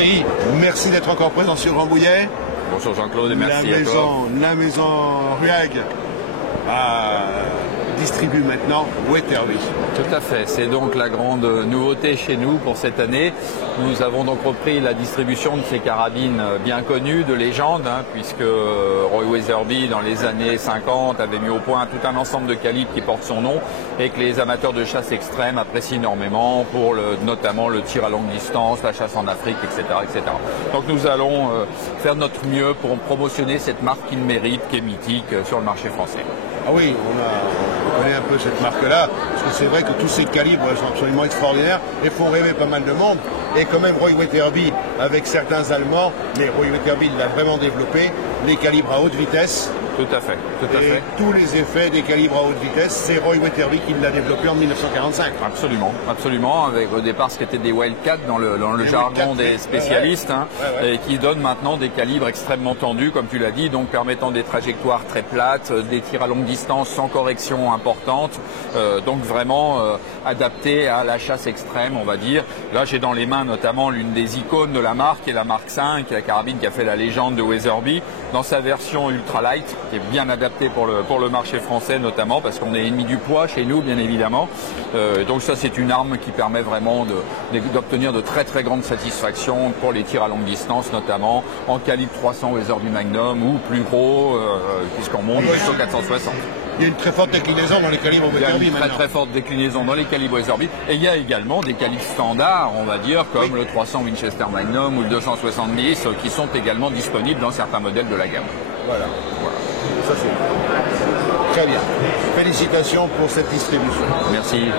Thierry, merci d'être encore présent sur Rambouillet. Bonjour Jean-Claude et merci à toi. La maison Ruag distribue maintenant Wetherby. Tout à fait, c'est donc la grande nouveauté chez nous pour cette année. Nous avons donc repris la distribution de ces carabines bien connues, de légende, puisque Roy Wetherby dans les années 50 avait mis au point tout un ensemble de calibres qui portent son nom et que les amateurs de chasse extrême apprécient énormément pour notamment le tir à longue distance, la chasse en Afrique, etc. etc. Donc nous allons faire notre mieux pour promotionner cette marque qu'il mérite, qui est mythique sur le marché français. Ah oui, on connaît un peu cette marque-là, parce que c'est vrai que tous ces calibres sont absolument extraordinaires et font rêver pas mal de monde. Et quand même, Roy Wetherby, avec certains Allemands, mais Roy Wetherby l'a vraiment développé, les calibres à haute vitesse. Tout à fait, tout à fait. Tous les effets des calibres à haute vitesse, c'est Roy Wetherby qui l'a développé en 1945. Absolument, absolument, avec au départ ce qui était des Wildcats dans le jargon des spécialistes, et qui donnent maintenant des calibres extrêmement tendus, comme tu l'as dit, donc permettant des trajectoires très plates, des tirs à longue distance sans correction importante, donc vraiment adaptés à la chasse extrême, on va dire. Là, j'ai dans les mains notamment l'une des icônes de la marque, qui est la Mark V, la carabine qui a fait la légende de Wetherby, dans sa version ultralight, qui est bien adapté pour le marché français notamment, parce qu'on est ennemi du poids chez nous, bien évidemment. Donc ça, c'est une arme qui permet vraiment d'obtenir de très très grandes satisfactions pour les tirs à longue distance, notamment en calibre 300 Wetherby Magnum ou plus gros, puisqu'on monte jusqu'au 460. Il y a une très forte déclinaison dans les calibres Wetherby. Il y a une très forte déclinaison dans les calibres Wetherby. Et il y a également des calibres standards, on va dire, comme le 300 Winchester Magnum ou le 270, qui sont également disponibles dans certains modèles de la gamme. Voilà. Ça c'est très bien. Félicitations pour cette distribution. Merci.